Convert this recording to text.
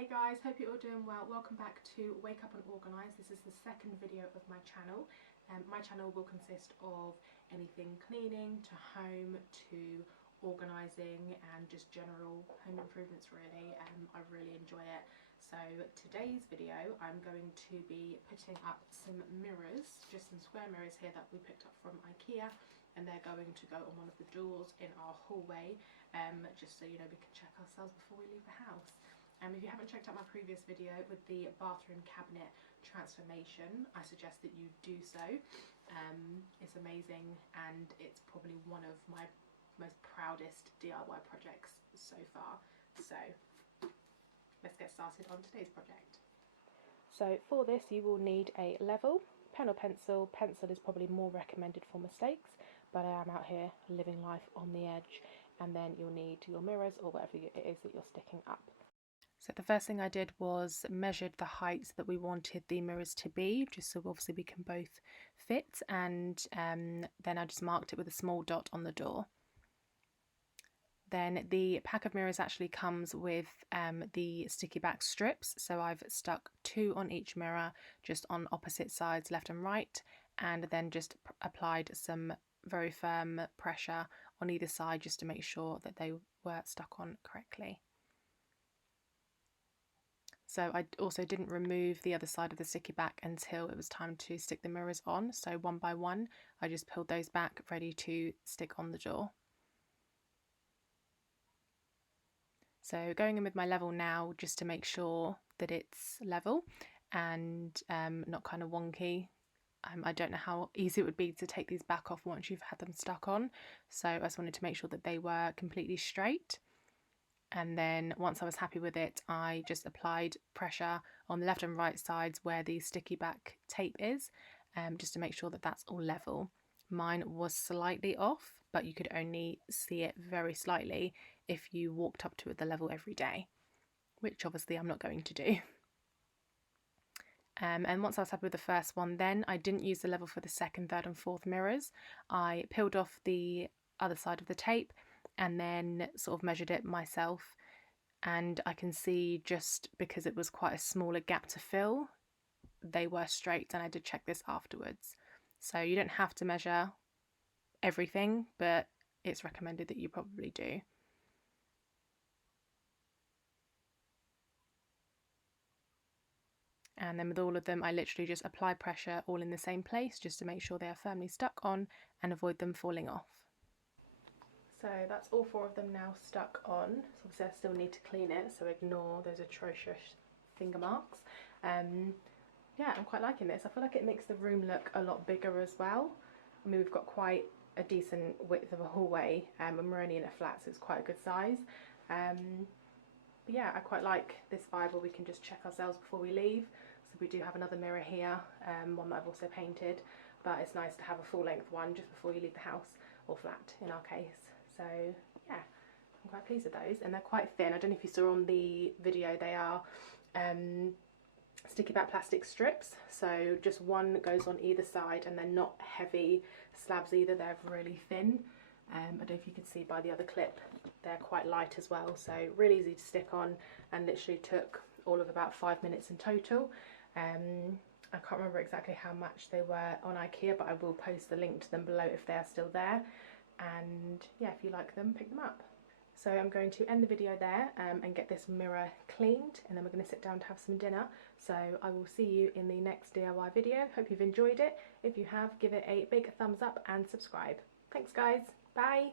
Hey guys, hope you're all doing well. Welcome back to Wake Up and Organise. This is the second video of my channel. My channel will consist of anything cleaning to home to organising and just general home improvements really. I really enjoy it. So today's video I'm going to be putting up some mirrors, just some square mirrors here that we picked up from IKEA, and they're going to go on one of the doors in our hallway, just so you know we can check ourselves before we leave the house. If you haven't checked out my previous video with the bathroom cabinet transformation, I suggest that you do so. It's amazing and it's probably one of my most proudest DIY projects so far. So let's get started on today's project. So for this you will need a level, pen or pencil. Pencil is probably more recommended for mistakes, but I am out here living life on the edge. And then you'll need your mirrors or whatever it is that you're sticking up. So the first thing I did was measured the heights that we wanted the mirrors to be, just so obviously we can both fit, and then I just marked it with a small dot on the door. Then the pack of mirrors actually comes with the sticky back strips, so I've stuck 2 on each mirror, just on opposite sides, left and right, and then just applied some very firm pressure on either side just to make sure that they were stuck on correctly. So I also didn't remove the other side of the sticky back until it was time to stick the mirrors on. So one by one, I just peeled those back, ready to stick on the door. So going in with my level now, just to make sure that it's level and not kind of wonky. I don't know how easy it would be to take these back off once you've had them stuck on. So I just wanted to make sure that they were completely straight. And then once I was happy with it, I just applied pressure on the left and right sides where the sticky back tape is, just to make sure that that's all level. Mine was slightly off, but you could only see it very slightly if you walked up to it the level every day, which obviously I'm not going to do. And once I was happy with the first one, then I didn't use the level for the second, third and fourth mirrors. I peeled off the other side of the tape and then sort of measured it myself, and I can see, just because it was quite a smaller gap to fill, they were straight, and I did check this afterwards. So you don't have to measure everything, but it's recommended that you probably do. And then with all of them, I literally just apply pressure all in the same place just to make sure they are firmly stuck on and avoid them falling off. So that's all 4 of them now stuck on. So obviously I still need to clean it, so ignore those atrocious finger marks. Yeah, I'm quite liking this. I feel like it makes the room look a lot bigger as well. I mean, we've got quite a decent width of a hallway, and we're only in a flat, so it's quite a good size. But yeah, I quite like this vibe where we can just check ourselves before we leave. So we do have another mirror here, one that I've also painted, but it's nice to have a full length one just before you leave the house, or flat in our case. So yeah, I'm quite pleased with those, and they're quite thin. I don't know if you saw on the video, they are sticky back plastic strips, so just one goes on either side, and they're not heavy slabs either, they're really thin. I don't know if you can see by the other clip, they're quite light as well, so really easy to stick on, and literally took all of about 5 minutes in total. I can't remember exactly how much they were on IKEA, but I will post the link to them below if they are still there. And yeah, if you like them, pick them up. So I'm going to end the video there and get this mirror cleaned, and then we're going to sit down to have some dinner. So I will see you in the next DIY video. Hope you've enjoyed it. If you have, give it a big thumbs up and subscribe. Thanks guys, bye!